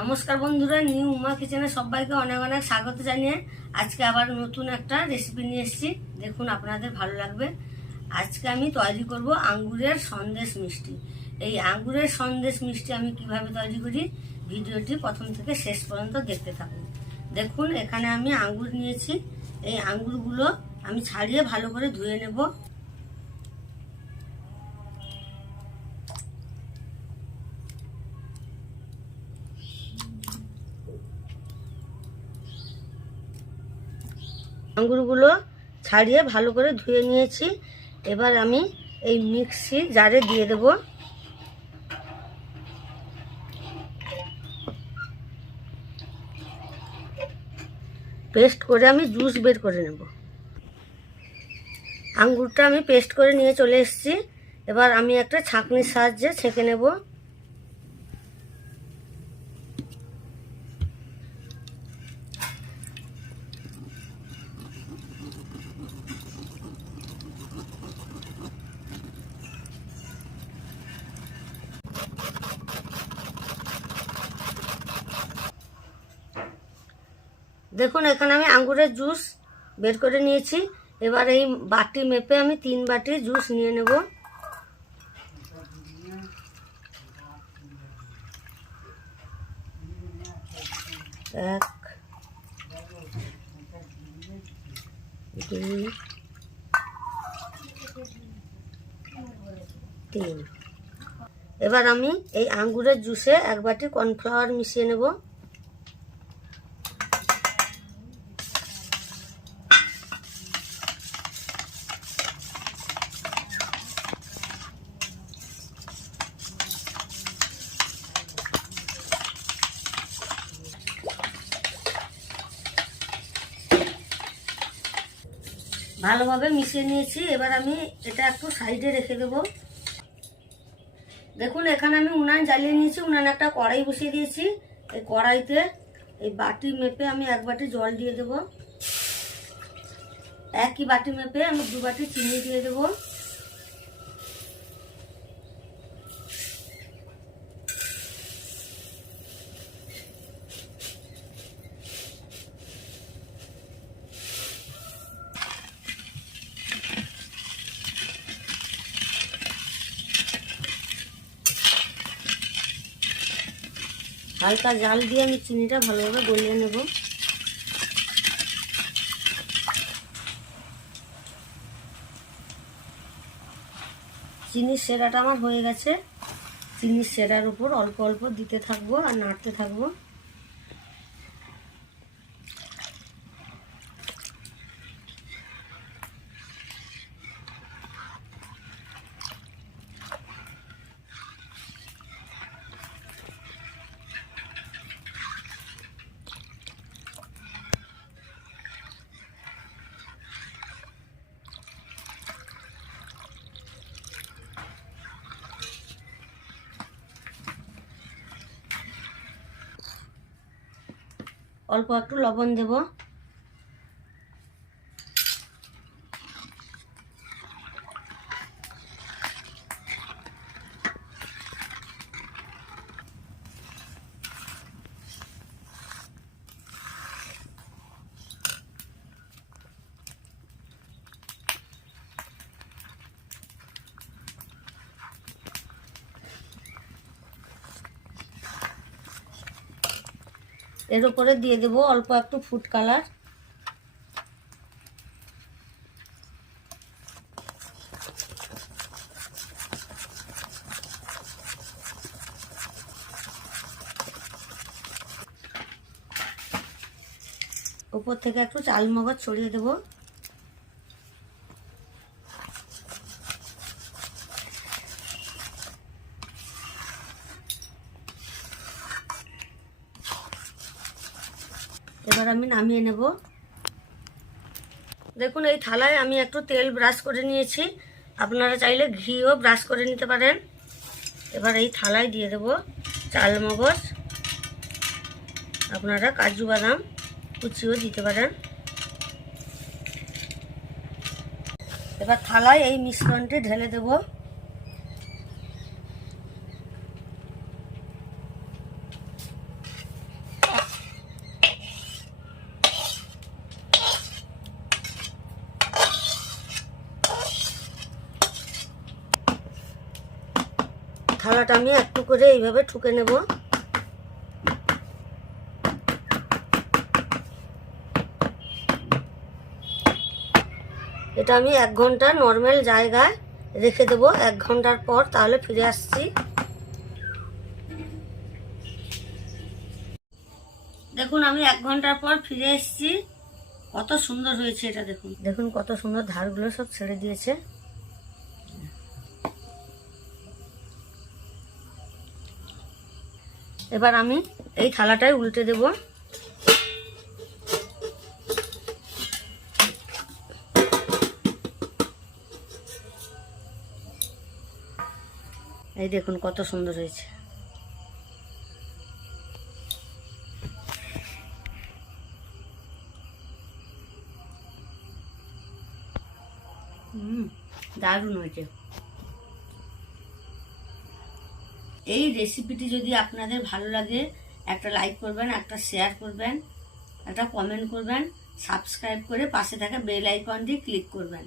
নমস্কার বন্ধুরা, নিউ উমা কিচেনে সবাইকে অনেক অনেক স্বাগত জানিয়ে আজকে আবার নতুন একটা রেসিপি নিয়ে এসেছি। দেখুন, আপনাদের ভালো লাগবে। আজকে আমি তৈরি করব আঙ্গুরের সন্দেশ মিষ্টি। এই আঙ্গুরের সন্দেশ মিষ্টি আমি কীভাবে তৈরি করি, ভিডিওটি প্রথম থেকে শেষ পর্যন্ত দেখতে থাকুন। দেখুন, এখানে আমি আঙ্গুর নিয়েছি। এই আঙ্গুরগুলো আমি ছাড়িয়ে ভালো করে ধুয়ে নেব। আঙ্গুরগুলো ছাড়িয়ে ভালো করে ধুয়ে নিয়েছি। এবার আমি এই মিক্সি জারে দিয়ে দেব। পেস্ট করে আমি জুস বের করে নেব। আঙ্গুরটা আমি পেস্ট করে নিয়ে চলে এসেছি। এবার আমি একটা ছাঁকনির সাহায্যে ছেঁকে নেব। দেখুন, এখানে আমি আঙ্গুরের জুস বের করে নিয়েছি। এবার এই বাটি মেপে আমি তিন বাটি জুস নিয়ে নেব। এক এবার আমি এই আঙ্গুরের জুসে এক বাটি কর্নফ্লাওয়ার মিশিয়ে নেব। ভালোভাবে মিশিয়ে নিয়েছি। এবার আমি এটা একটু সাইডে রেখে দেব। দেখুন, এখানে আমি উনান জ্বালিয়ে নিয়েছি। উনান একটা কড়াই বসিয়ে দিয়েছি। এই কড়াইতে এই বাটি মেপে আমি এক বাটি জল দিয়ে দেব। একই বাটি মেপে আমি দু বাটি চিনি দিয়ে দেবো। হালকা জাল দিয়ে আমি চিনিটা ভালোভাবে গলিয়ে নেব। চিনির সেরাটা আমার হয়ে গেছে। চিনির সেরার উপর অল্প অল্প দিতে থাকব আর নাড়তে থাকব। অল্প একটু লবণ দেব। এর উপরে দিয়ে দেবো অল্প একটু ফুড কালার উপর থেকে একটু চাল মগজ ছড়িয়ে দেবো। এবার আমি নামিয়ে নেব। দেখুন, এই থালায় আমি একটু তেল ব্রাশ করে নিয়েছি। আপনারা চাইলে ঘিও ব্রাশ করে নিতে পারেন। এবার এই থালায় দিয়ে দেব চাল মগজ। আপনারা কাজু বাদাম কুচিও দিতে পারেন। এবার থালায় এই মিশ্রণটি ঢেলে দেবো। থালাটা আমি একটু করে এইভাবে ঠুকে নেব। এটা আমি এক ঘণ্টা নর্মাল জায়গায় রেখে দেব, এক ঘণ্টার পর তাহলে ফিরে আসছি। দেখুন, আমি এক ঘণ্টার পর ফিরে এসেছি। কত সুন্দর হয়েছে এটা দেখুন। দেখুন কত সুন্দর ধারগুলো সব ছেড়ে দিয়েছে। এবার আমি এই থালাটাই উল্টে দেব। এই দেখুন কত সুন্দর হয়েছে। দারুণ হয়েছে। এই রেসিপিটি যদি আপনাদের ভালো লাগে, একটা লাইক করবেন, একটা শেয়ার করবেন, একটা কমেন্ট করবেন সাবস্ক্রাইব করে পাশে থাকা বেল আইকনটি ক্লিক করবেন।